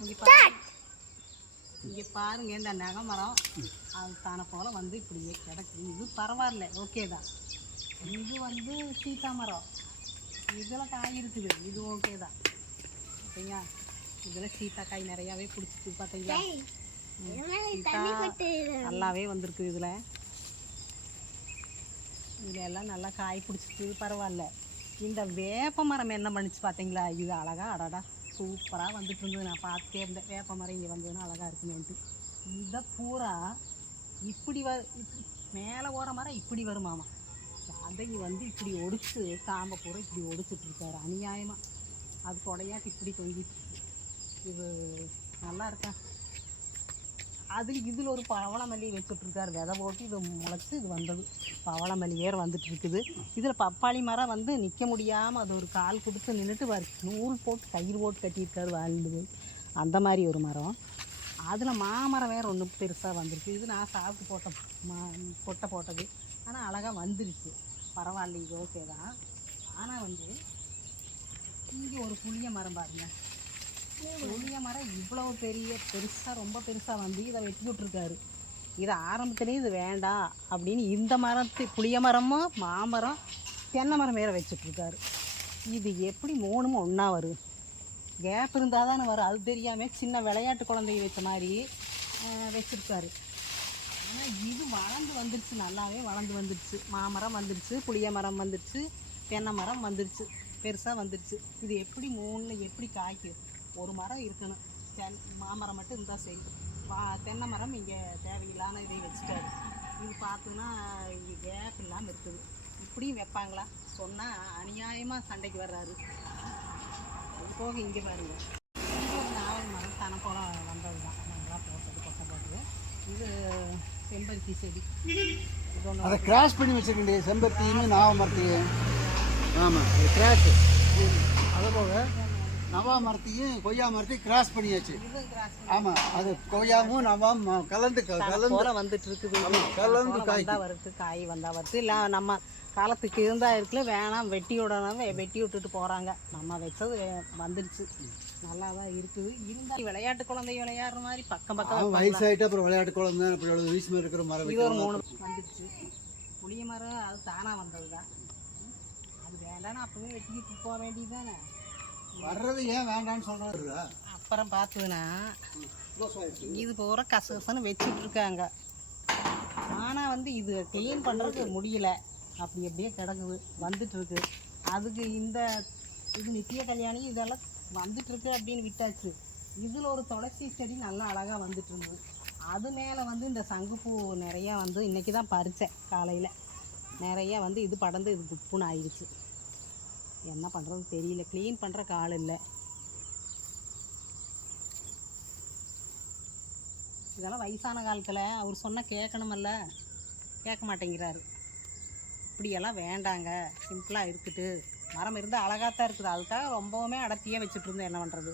இங்கே பாருங்க இங்கே பாருங்க இந்த நகை மரம். அது தானே போல் வந்து இப்படியே கிடக்கு இது பரவாயில்ல ஓகே தான். இது வந்து சீதா மரம். இதில் காய் இருக்குது. இது ஓகே தான். ஓகேங்க இதில் சீத்தாக்காய் நிறையாவே பிடிச்சிருக்கு பார்த்தீங்களா நல்லாவே வந்திருக்கு இதில். இதில் எல்லாம் நல்லா காய் பிடிச்சிருக்கு பரவாயில்ல. இந்த வேப்ப மரம் என்ன பண்ணுச்சு பார்த்தீங்களா இது அழகா அடடா. சூப்பராக வந்துட்டு இருந்தது நான் பார்த்துட்டே இருந்தேன். வேப்ப மரம் இங்கே வந்ததுன்னா அழகாக இருக்குமேன்ட்டு. இதை பூரா இப்படி வ மேலே ஓர மரம் இப்படி வருமாமா? அதை வந்து இப்படி ஒடிச்சு காம்பை பூரா இப்படி ஒடிச்சிட்டு இருக்காரு அநியாயமாக அது கொடையாட்டு இப்படி தொங்கிட்டு இது நல்லா இருக்கா? அதில் இதில் ஒரு பவளமல்லி வச்சுட்ருக்காரு. விதை போட்டு இது முளைச்சி இது வந்தது. பவளமல்லி ஏற வந்துட்டு இருக்குது இதில் பப்பாளி மரம் வந்து நிற்க முடியாமல் அது ஒரு கால் கொடுத்து நின்றுட்டு வரு நூல் போட்டு கயிறு போட்டு கட்டியிருக்காரு வாழ்ந்து போய். அந்த மாதிரி ஒரு மரம். அதில் மாமரம் வேறு ஒன்று பெருசாக வந்திருக்கு. இது நான் சாப்பிட்டு போட்ட மா கொட்டை போட்டது. ஆனால் அழகாக வந்துருச்சு. பரவாயில்ல இது ஓகே தான். ஆனால் வந்து இங்கே ஒரு புளிய மரம் பாருங்கள் புளிய மரம் இவ்வளவு பெரிய பெருசாக ரொம்ப பெருசாக வந்து இதை வெட்டி விட்டுருக்காரு இது ஆரம்பத்துலேயும் இது வேண்டாம் அப்படின்னு இந்த மரத்து புளிய மரமும் மாமரம் தென்னை மரம் வேற வச்சுட்ருக்காரு. இது எப்படி மூணும் ஒன்றா வரும் கேப் இருந்தால் தானே வரும் அது தெரியாமல் சின்ன விளையாட்டு குழந்தைய வச்ச மாதிரி வச்சுருக்காரு. ஆனால் இது வளர்ந்து வந்துருச்சு நல்லாவே வளர்ந்து வந்துருச்சு. மாமரம் வந்துருச்சு புளிய மரம் வந்துருச்சு தென்னை மரம் வந்துருச்சு பெருசாக வந்துருச்சு. இது எப்படி மூணில் எப்படி காய்க்கும் ஒரு மரம் இருக்கணும். தென் மாமரம் மட்டும் இருந்தால் சரி. வா தென்னை மரம் இங்கே தேவையில்லாத இதை வச்சுட்டாரு. இது பார்த்தோன்னா இங்கே கேப் இல்லாமல் இருக்குது. இப்படியும் வைப்பாங்களா? சொன்னால் அநியாயமாக சண்டைக்கு வர்றாரு. அது போக இங்கே பாருங்க. இது ஒரு நாவல் மரம் தன போல வந்தது தான். நல்லா போட்டது கொட்டை போட்டது. இது செம்பருத்தி செடி. அதை கிராஸ் பண்ணி வச்சுருக்கேன் செம்பருத்தியும் நாவமரத்தையும் ஆமாம் கிராஸ் அது போக நவா மரத்தையும் கொய்யா மரத்தையும் கிராஸ் பண்ணியாச்சு. ஆமாம் அது கொய்யாவும் நவாம் கலந்து கலந்து வந்துட்டு இருக்குது கலந்து வந்தா வருது காய் வந்தா வருது. இல்லை நம்ம காலத்துக்கு இருந்தா இருக்குல்ல வேணாம் வெட்டி விடணும் வெட்டி விட்டுட்டு போறாங்க. நம்ம வச்சது வே- வந்துருச்சு நல்லா தான் இருக்குது. இருந்தா விளையாட்டு குழந்தை விளையாடுற மாதிரி பக்கம் பக்கம் அவன் வயசாயிட்டு அப்புறம் விளையாட்டு குழந்தை அப்புறம் எவ்வளவு வயசு மாதிரி இருக்கிற மரம் இது ஒரு மூணு வந்துருச்சு புளிய மரம் அது தானா வந்தது தான் அது வேண்டாம்னு அப்பவே வெட்டிக்கிட்டு போக வேண்டியதுதானே? வர்றது ஏன் வேண்டாம்னு சொல்கிறா அப்புறம் பார்த்ததுன்னா இது பூரா கசகசன்னு வச்சுட்டு இருக்காங்க. ஆனால் வந்து இது க்ளீன் பண்ணுறதுக்கு முடியல. அப்படி அப்படியே கிடக்குது வந்துட்டு இருக்கு. அதுக்கு இந்த இது நித்திய கல்யாணி இதெல்லாம் வந்துட்டு இருக்கு அப்படின்னு விட்டாச்சு. இதில் ஒரு துளசி செடி நல்லா அழகாக வந்துட்டு இருந்தது. அது மேலே வந்து இந்த சங்குப்பூ நிறையா வந்து இன்றைக்கி தான் பறித்தேன் காலையில். நிறையா வந்து இது படர்ந்து இது குப்புன்னு ஆயிடுச்சு என்ன பண்ணுறது தெரியல. க்ளீன் பண்ணுறக்கு ஆள் இல்லை. இதெல்லாம் வயசான காலத்தில் அவர் சொன்னால் கேட்கணுமல்ல. கேட்க மாட்டேங்கிறாரு. இப்படியெல்லாம் வேண்டாங்க. சிம்பிளாக இருக்குது. மரம் இருந்தால் அழகாக தான் இருக்குது. அதுக்காக ரொம்பவுமே அடர்த்தியாக வச்சுட்டு இருந்தேன். என்ன பண்ணுறது